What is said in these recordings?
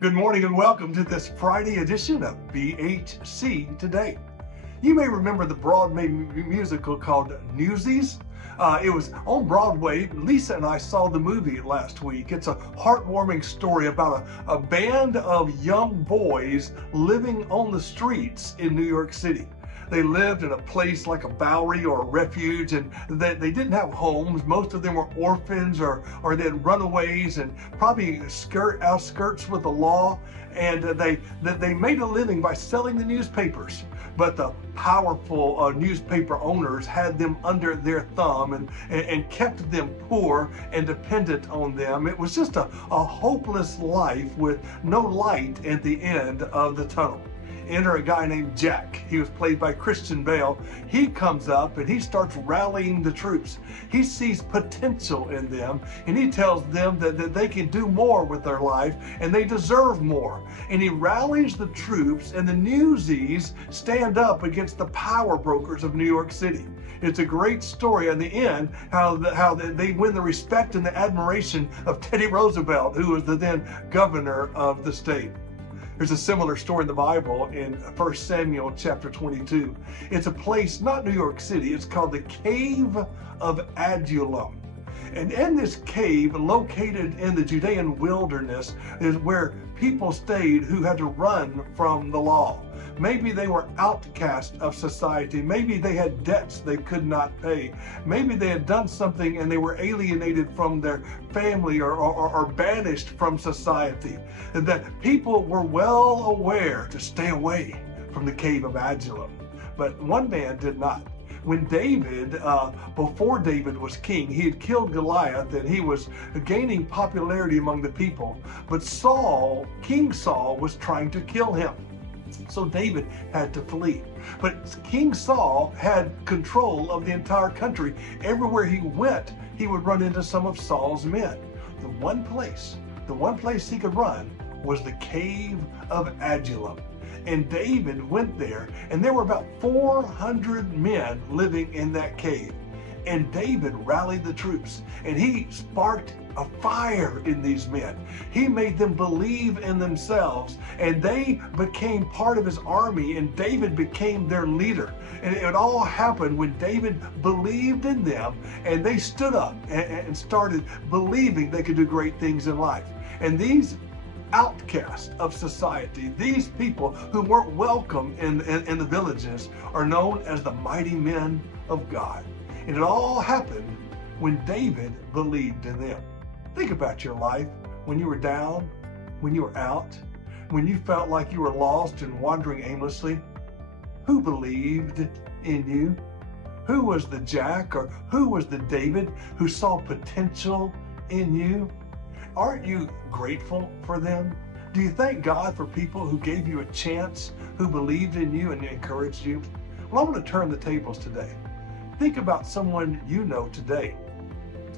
Good morning and welcome to this Friday edition of BHC Today. You may remember the Broadway musical called Newsies. It was on Broadway. Lisa and I saw the movie last week. It's a heartwarming story about a band of young boys living on the streets in New York City. They lived in a place like a Bowery or a refuge, and they didn't have homes. Most of them were orphans or they had runaways and probably outskirts with the law. And they made a living by selling the newspapers. But the powerful newspaper owners had them under their thumb and kept them poor and dependent on them. It was just a hopeless life with no light at the end of the tunnel. Enter a guy named Jack. He was played by Christian Bale. He comes up and he starts rallying the troops. He sees potential in them and he tells them that they can do more with their life and they deserve more. And he rallies the troops, and the Newsies stand up against the power brokers of New York City. It's a great story in the end, how they win the respect and the admiration of Teddy Roosevelt, who was the then governor of the state. There's a similar story in the Bible in 1 Samuel chapter 22. It's a place, not New York City, it's called the Cave of Adullam. And in this cave, located in the Judean wilderness, is where people stayed who had to run from the law. Maybe they were outcast of society. Maybe they had debts they could not pay. Maybe they had done something and they were alienated from their family or banished from society. And that people were well aware to stay away from the cave of Adullam. But one man did not. When David, before David was king, he had killed Goliath and he was gaining popularity among the people. But King Saul was trying to kill him. So David had to flee. But King Saul had control of the entire country. Everywhere he went, he would run into some of Saul's men. The one place he could run was the cave of Adullam. And David went there, and there were about 400 men living in that cave. And David rallied the troops, and he sparked a fire in these men. He made them believe in themselves, and they became part of his army, and David became their leader. And it all happened when David believed in them, and they stood up and started believing they could do great things in life. And these outcasts of society, these people who weren't welcome in the villages, are known as the mighty men of God. And it all happened when David believed in them. Think about your life when you were down, when you were out, when you felt like you were lost and wandering aimlessly. Who believed in you? Who was the Jack, or who was the David who saw potential in you? Aren't you grateful for them? Do you thank God for people who gave you a chance, who believed in you and encouraged you? Well, I want to turn the tables today. Think about someone you know today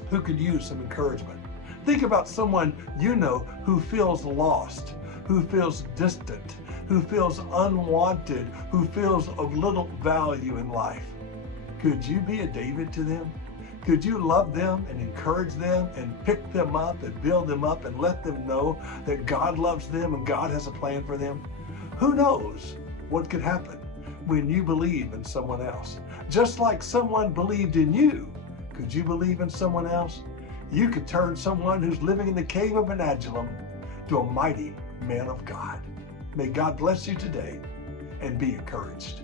who could use some encouragement. Think about someone you know who feels lost, who feels distant, who feels unwanted, who feels of little value in life. Could you be a David to them? Could you love them and encourage them and pick them up and build them up and let them know that God loves them and God has a plan for them? Who knows what could happen when you believe in someone else? Just like someone believed in you, could you believe in someone else? You could turn someone who's living in the cave of Adullam to a mighty man of God. May God bless you today and be encouraged.